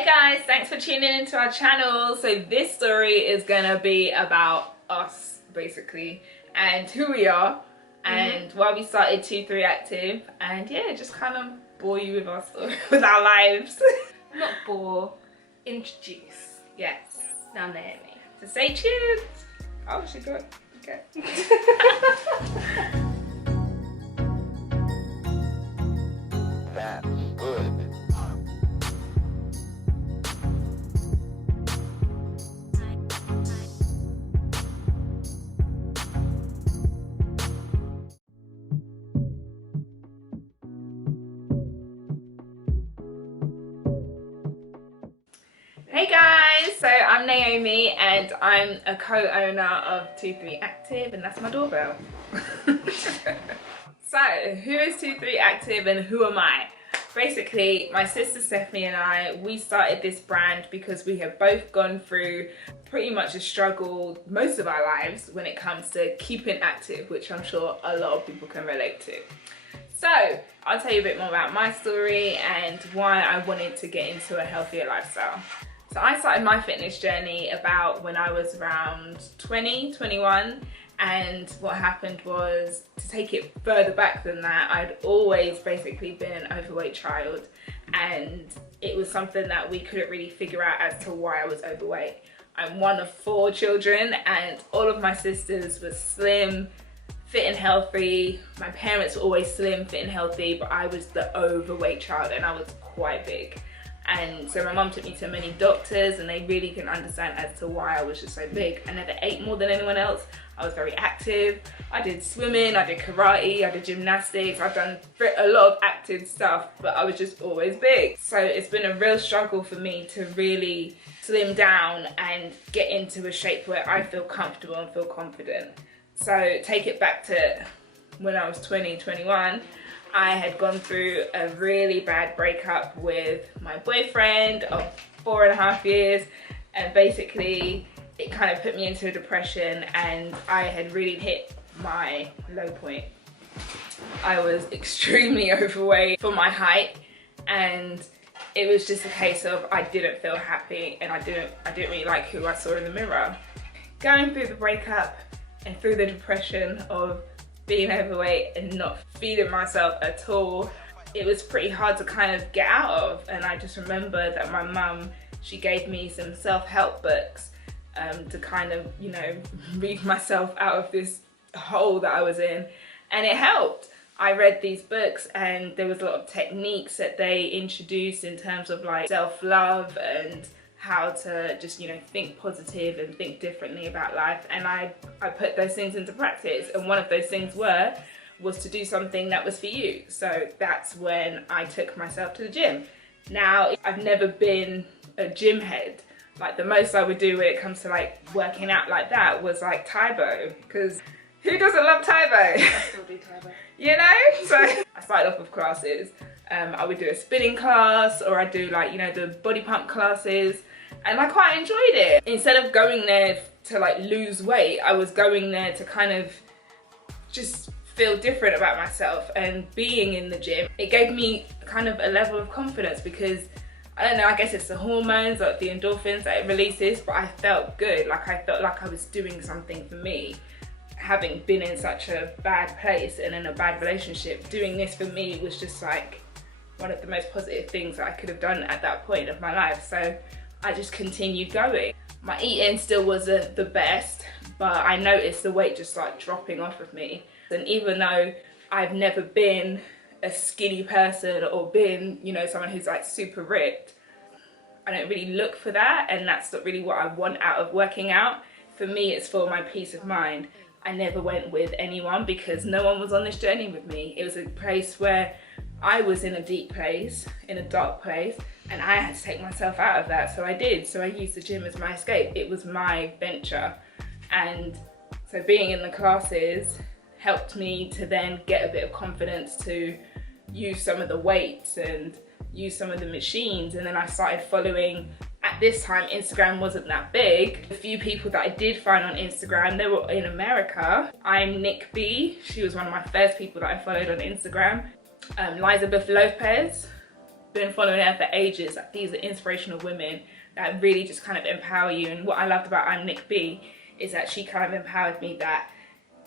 Hey guys, thanks for tuning into our channel. So this story is gonna be about us basically and who we are and why we started 2-3 Active, and yeah, just kind of bore you with our story, with our lives. Not bore, introduce. Yes. Now Naomi. So stay tuned. Oh, she got it. Okay. That's good. Hey guys, so I'm Naomi and I'm a co-owner of 2-3 Active, and that's my doorbell. So who is 2-3 Active and who am I? Basically, my sister Stefanie and I, we started this brand because we have both gone through pretty much a struggle most of our lives when it comes to keeping active, which I'm sure a lot of people can relate to. So I'll tell you a bit more about my story and why I wanted to get into a healthier lifestyle. So I started my fitness journey about when I was around 20, 21, and what happened was, to take it further back than that, I'd always basically been an overweight child, and it was something that we couldn't really figure out as to why I was overweight. I'm one of 4 children and all of my sisters were slim, fit and healthy. My parents were always slim, fit and healthy, but I was the overweight child and I was quite big. And so my mum took me to many doctors and they really couldn't understand as to why I was just so big. I never ate more than anyone else. I was very active. I did swimming, I did karate, I did gymnastics. I've done a lot of active stuff, but I was just always big. So it's been a real struggle for me to really slim down and get into a shape where I feel comfortable and feel confident. So take it back to when I was 20, 21. I had gone through a really bad breakup with my boyfriend of 4.5 years, and basically it kind of put me into a depression and I had really hit my low point. I was extremely overweight for my height, and it was just a case of I didn't feel happy and I didn't really like who I saw in the mirror. Going through the breakup and through the depression of being overweight and not feeding myself at all, it was pretty hard to kind of get out of. And I just remember that my mum, she gave me some self-help books to kind of, you know, read myself out of this hole that I was in, and it helped. I read these books and there was a lot of techniques that they introduced in terms of like self-love and how to just, you know, think positive and think differently about life, and I put those things into practice, and one of those things was to do something that was for you. So that's when I took myself to the gym. Now, I've never been a gym head. Like, the most I would do when it comes to like working out like that was like Tybo, because who doesn't love Tybo? I still do Tybo. You know? So I started off with classes. I would do a spinning class, or I'd do like, you know, the body pump classes, and I quite enjoyed it. Instead of going there to like lose weight, I was going there to kind of just feel different about myself. And being in the gym, it gave me kind of a level of confidence because, I don't know, I guess it's the hormones or the endorphins that it releases, but I felt good. Like, I felt like I was doing something for me. Having been in such a bad place and in a bad relationship, doing this for me was just like one of the most positive things that I could have done at that point of my life. So I just continued going. My eating still wasn't the best, but I noticed the weight just started dropping off of me. And even though I've never been a skinny person or been, you know, someone who's like super ripped, I don't really look for that, and that's not really what I want out of working out. For me, it's for my peace of mind. I never went with anyone because no one was on this journey with me. It was a place where I was in a deep place, in a dark place, and I had to take myself out of that. So I did. So I used the gym as my escape. It was my venture. And so being in the classes helped me to then get a bit of confidence to use some of the weights and use some of the machines. And then I started following, at this time Instagram wasn't that big. The few people that I did find on Instagram, they were in America. I'm Nick B. She was one of my first people that I followed on Instagram. Elizabeth Lopez, been following her for ages. Like, these are inspirational women that really just kind of empower you. And what I loved about I'm Nick B is that she kind of empowered me that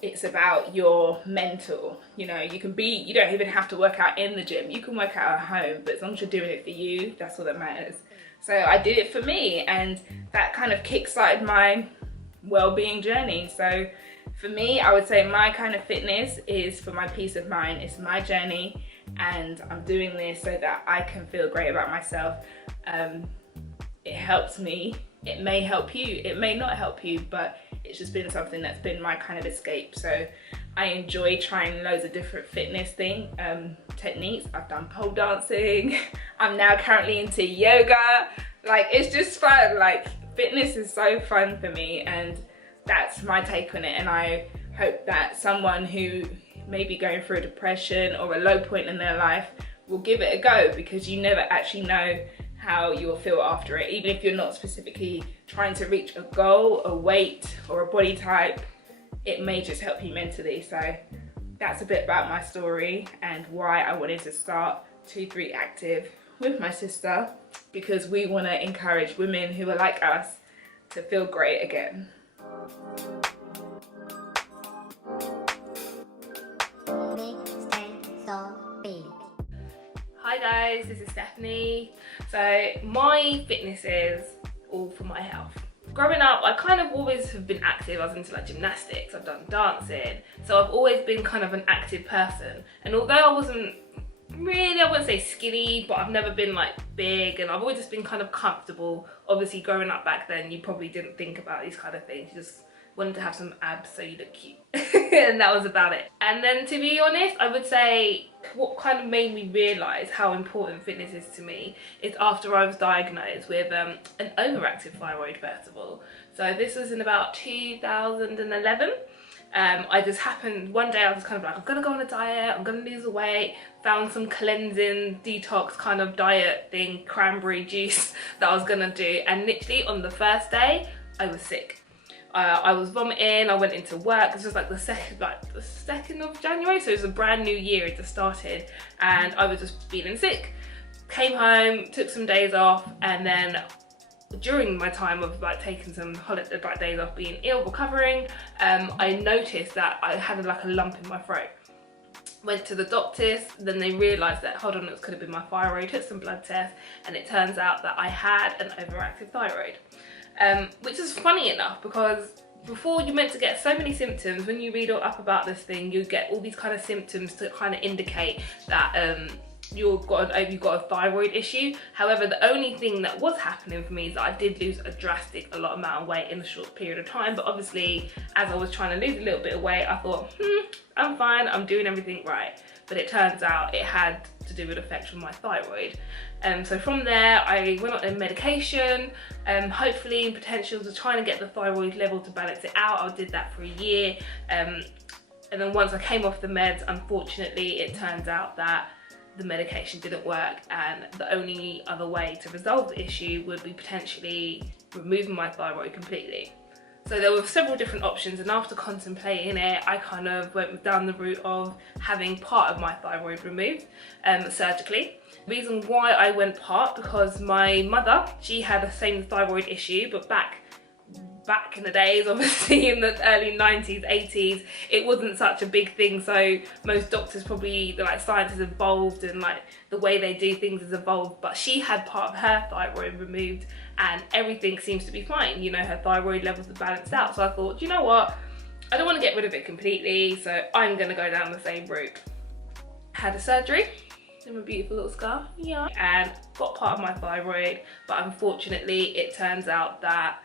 it's about your mental. You know, you don't even have to work out in the gym. You can work out at home, but as long as you're doing it for you, that's all that matters. So I did it for me, and that kind of kick-started my well-being journey. So for me, I would say my kind of fitness is for my peace of mind. It's my journey, and I'm doing this so that I can feel great about myself. It helps me. It may help you, it may not help you, but it's just been something that's been my kind of escape. So I enjoy trying loads of different fitness techniques. I've done pole dancing. I'm now currently into yoga. Like, it's just fun. Like, fitness is so fun for me, and that's my take on it. And I hope that someone who may be going through a depression or a low point in their life will give it a go, because you never actually know how you'll feel after it. Even if you're not specifically trying to reach a goal, a weight, or a body type, it may just help you mentally. So that's a bit about my story and why I wanted to start 2-3 Active with my sister, because we want to encourage women who are like us to feel great again. Hi guys, this is Stephanie. So my fitness is all for my health. Growing up, I kind of always have been active. I was into like gymnastics, I've done dancing. So I've always been kind of an active person. And although I wasn't really, I wouldn't say skinny, but I've never been like big, and I've always just been kind of comfortable. Obviously growing up back then, you probably didn't think about these kind of things. You just wanted to have some abs so you look cute. And that was about it. And then to be honest, I would say what kind of made me realise how important fitness is to me is after I was diagnosed with an overactive thyroid, first of all. So this was in about 2011. I just happened, one day I was kind of like, I'm gonna go on a diet, I'm gonna lose the weight, found some cleansing, detox kind of diet thing, cranberry juice that I was gonna do, and literally on the first day, I was sick. I was vomiting, I went into work. This was like the 2nd of January, so it was a brand new year, it just started, and I was just feeling sick. Came home, took some days off, and then during my time of like taking some holiday, like days off being ill, recovering, I noticed that I had like a lump in my throat. Went to the doctors, then they realised that, hold on, it could have been my thyroid, took some blood tests, and it turns out that I had an overactive thyroid. Which is funny enough, because before you're meant to get so many symptoms. When you read all up about this thing, you get all these kind of symptoms to kind of indicate that you've got a thyroid issue. However, the only thing that was happening for me is that I did lose a lot amount of weight in a short period of time. But obviously, as I was trying to lose a little bit of weight, I thought, I'm fine, I'm doing everything right. But it turns out it had to do with effects from my thyroid. So from there, I went on a medication, hopefully in potential to trying to get the thyroid level to balance it out. I did that for a year. And then once I came off the meds, unfortunately, it turns out that the medication didn't work, and the only other way to resolve the issue would be potentially removing my thyroid completely. So there were several different options, and after contemplating it, I kind of went down the route of having part of my thyroid removed surgically. The reason why I went part, because my mother, she had the same thyroid issue, but back in the days, obviously in the early 90s, 80s, it wasn't such a big thing. So most doctors, probably like science has evolved and like the way they do things has evolved, but she had part of her thyroid removed and everything seems to be fine. You know, her thyroid levels are balanced out. So I thought, you know what? I don't want to get rid of it completely, so I'm gonna go down the same route. Had a surgery. I'm a beautiful little scar, yeah, and got part of my thyroid, but unfortunately it turns out that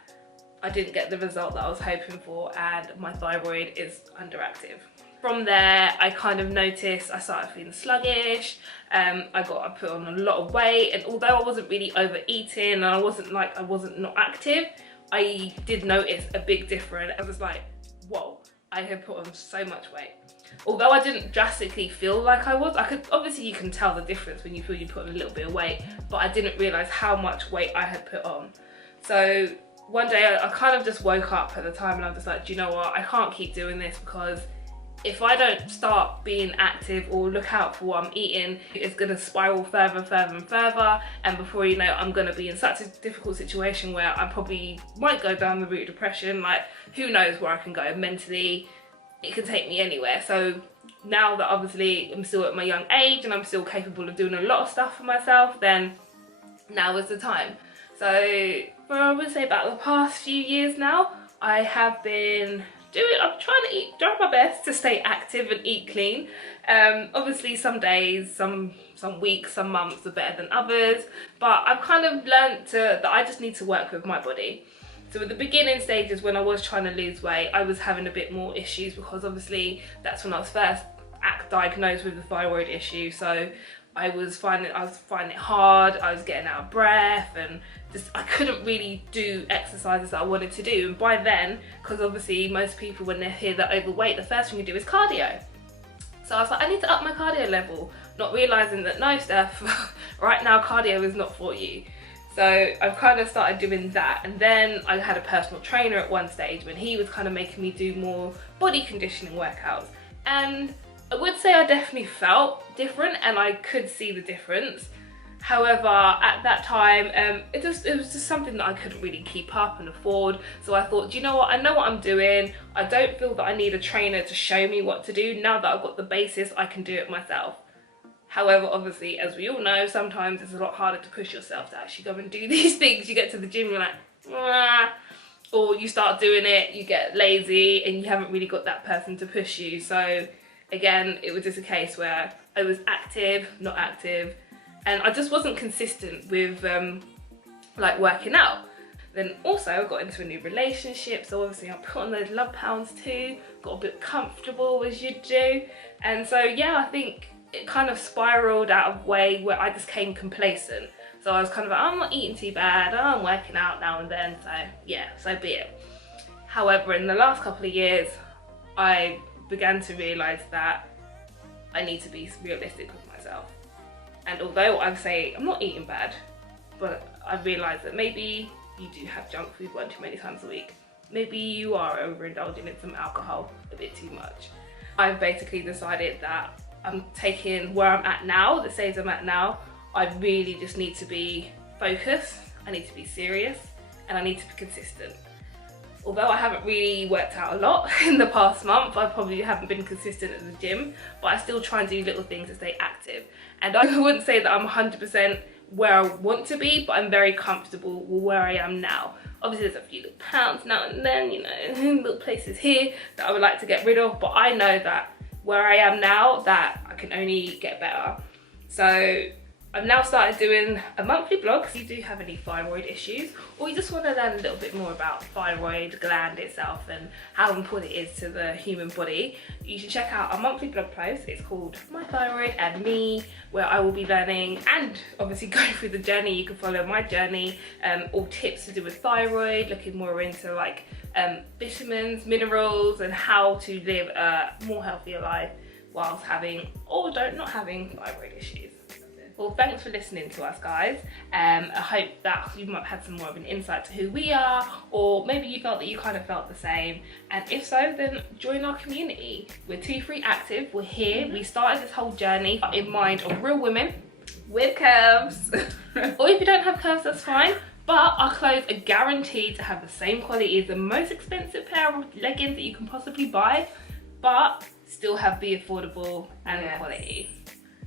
I didn't get the result that I was hoping for, and my thyroid is underactive. From there, I kind of noticed I started feeling sluggish. I put on a lot of weight, and although I wasn't really overeating and I wasn't not active, I did notice a big difference. I was like, whoa, I had put on so much weight. Although I didn't drastically feel like I was, obviously you can tell the difference when you feel you put on a little bit of weight, but I didn't realise how much weight I had put on. So one day I kind of just woke up at the time and I'm just like, do you know what, I can't keep doing this, because if I don't start being active or look out for what I'm eating, it's going to spiral further and further, and before you know, I'm going to be in such a difficult situation where I probably might go down the route of depression. Like, who knows where I can go mentally. It can take me anywhere. So now that obviously I'm still at my young age and I'm still capable of doing a lot of stuff for myself, then now is the time. So for, I would say, about the past few years now, I have been I'm trying to try my best to stay active and eat clean. Obviously some days, some weeks, some months are better than others, but I've kind of learned that I just need to work with my body. So at the beginning stages, when I was trying to lose weight, I was having a bit more issues, because obviously that's when I was first diagnosed with the thyroid issue. So I was finding it hard, I was getting out of breath, and just I couldn't really do exercises that I wanted to do. And by then, because obviously most people, when they hear they're overweight, the first thing you do is cardio. So I was like, I need to up my cardio level, not realising that no, Steph, right now cardio is not for you. So I've kind of started doing that, and then I had a personal trainer at one stage when he was kind of making me do more body conditioning workouts, and I would say I definitely felt different and I could see the difference. However, at that time, it was just something that I couldn't really keep up and afford. So I thought, do you know what? I know what I'm doing. I don't feel that I need a trainer to show me what to do. Now that I've got the basis, I can do it myself. However, obviously, as we all know, sometimes it's a lot harder to push yourself to actually go and do these things. You get to the gym, you're like, ah, or you start doing it, you get lazy, and you haven't really got that person to push you. So again, it was just a case where I was active, not active, and I just wasn't consistent with like working out. Then also I got into a new relationship, so obviously I put on those love pounds too, got a bit comfortable as you do, and so yeah, I think it kind of spiraled out of way where I just came complacent. So I was kind of like, I'm not eating too bad, I'm working out now and then, so yeah, so be it. However, in the last couple of years, I began to realise that I need to be realistic with myself. And although I say I'm not eating bad, but I realised that maybe you do have junk food 1 too many times a week. Maybe you are overindulging in some alcohol a bit too much. I've basically decided that I'm taking where I'm at now, the stage I'm at now, I really just need to be focused, I need to be serious, and I need to be consistent. Although I haven't really worked out a lot in the past month, I probably haven't been consistent at the gym, but I still try and do little things to stay active. And I wouldn't say that I'm 100% where I want to be, but I'm very comfortable with where I am now. Obviously there's a few little pounds now and then, you know, little places here that I would like to get rid of, but I know that where I am now, that I can only get better. So I've now started doing a monthly blog. If you do have any thyroid issues, or you just want to learn a little bit more about thyroid gland itself and how important it is to the human body, you should check out our monthly blog post. It's called My Thyroid and Me, where I will be learning and obviously going through the journey. You can follow my journey, all tips to do with thyroid, looking more into like vitamins, minerals, and how to live a more healthier life whilst having or not having thyroid issues. Well, thanks for listening to us, guys. I hope that you might have had some more of an insight to who we are, or maybe you felt that you kind of felt the same. And if so, then join our community. We're T3 Active, we're here. We started this whole journey in mind of real women with curves. Or if you don't have curves, that's fine. But our clothes are guaranteed to have the same quality as the most expensive pair of leggings that you can possibly buy, but still have the affordable and the quality.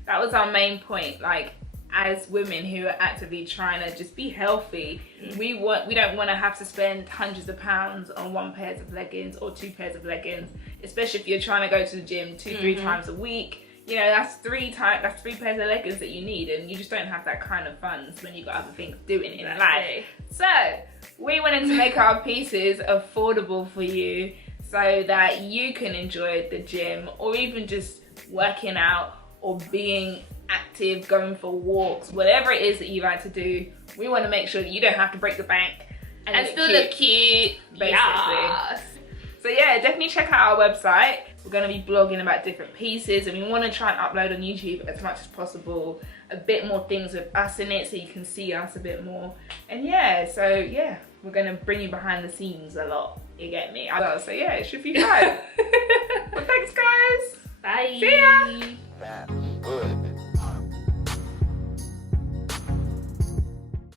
That was our main point. Like, as women who are actively trying to just be healthy, we don't want to have to spend hundreds of pounds on 1 pair of leggings or 2 pairs of leggings, especially if you're trying to go to the gym 2-3 times a week. You know, that's 3 pairs of leggings that you need, and you just don't have that kind of funds when you've got other things doing in life. So we wanted to make our pieces affordable for you so that you can enjoy the gym, or even just working out or being active, going for walks, whatever it is that you like to do. We want to make sure that you don't have to break the bank and still look cute, basically. Yes. So yeah, definitely check out our website. We're going to be blogging about different pieces, and we want to try and upload on YouTube as much as possible, a bit more things with us in it so you can see us a bit more. And yeah, so yeah, we're going to bring you behind the scenes a lot, you get me? So yeah, it should be fun. Well, thanks guys. Bye. See ya. That's good.